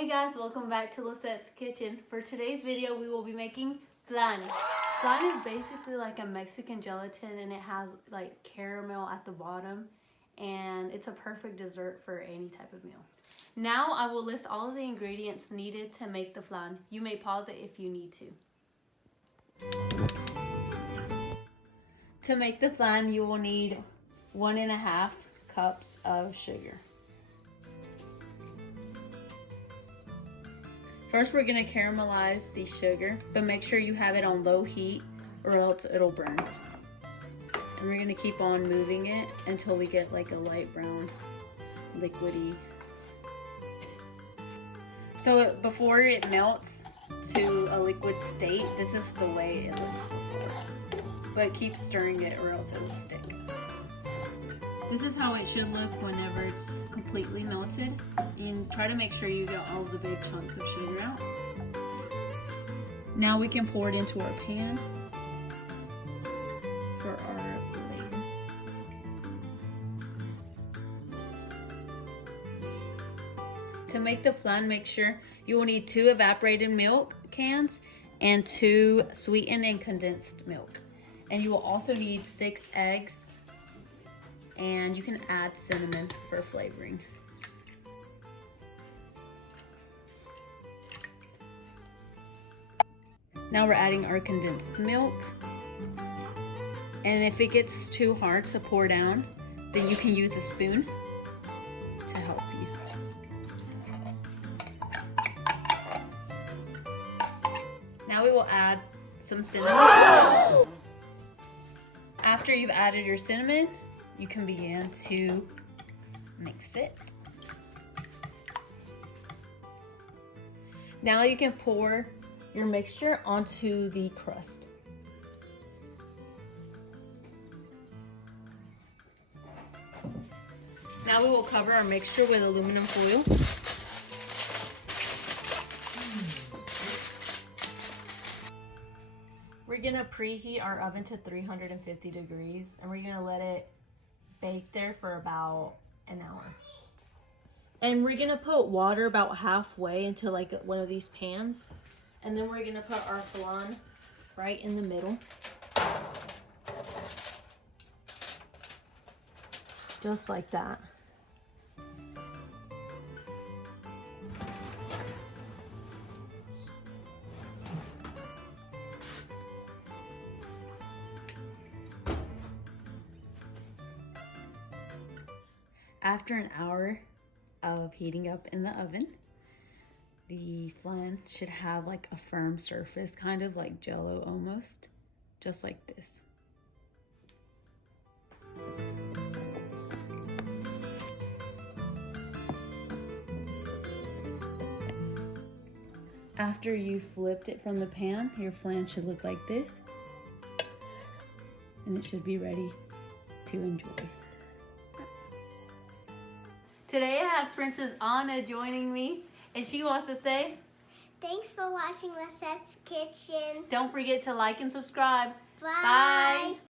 Hey guys, welcome back to Lisette's Kitchen. For today's video, we will be making flan. Flan is basically like a Mexican gelatin and it has like caramel at the bottom and it's a perfect dessert for any type of meal. Now I will list all of the ingredients needed to make the flan. You may pause it if you need to. To make the flan, you will need 1.5 cups of sugar. First, we're gonna caramelize the sugar, but make sure you have it on low heat or else it'll burn. And we're gonna keep on moving it until we get like a light brown, liquidy. So before it melts to a liquid state, this is the way it looks before. But keep stirring it or else it'll stick. This is how it should look whenever it's completely melted. And try to make sure you get all the big chunks of sugar out. Now we can pour it into our pan for our layer. To make the flan, make sure you will need 2 evaporated milk cans and 2 sweetened and condensed milk. And you will also need 6 eggs. And you can add cinnamon for flavoring. Now we're adding our condensed milk. And if it gets too hard to pour down, then you can use a spoon to help you. Now we will add some cinnamon. After you've added your cinnamon, you can begin to mix it. Now you can pour your mixture onto the crust. Now we will cover our mixture with aluminum foil. We're gonna preheat our oven to 350 degrees and we're gonna let it bake there for about an hour. And we're gonna put water about halfway into like one of these pans. And then we're gonna put our flan right in the middle. Just like that. After an hour of heating up in the oven, the flan should have like a firm surface, kind of like Jell-O almost, just like this. After you flipped it from the pan, your flan should look like this, and it should be ready to enjoy. Today I have Princess Anna joining me, and she wants to say, thanks for watching Lisette's Kitchen. Don't forget to like and subscribe. Bye. Bye.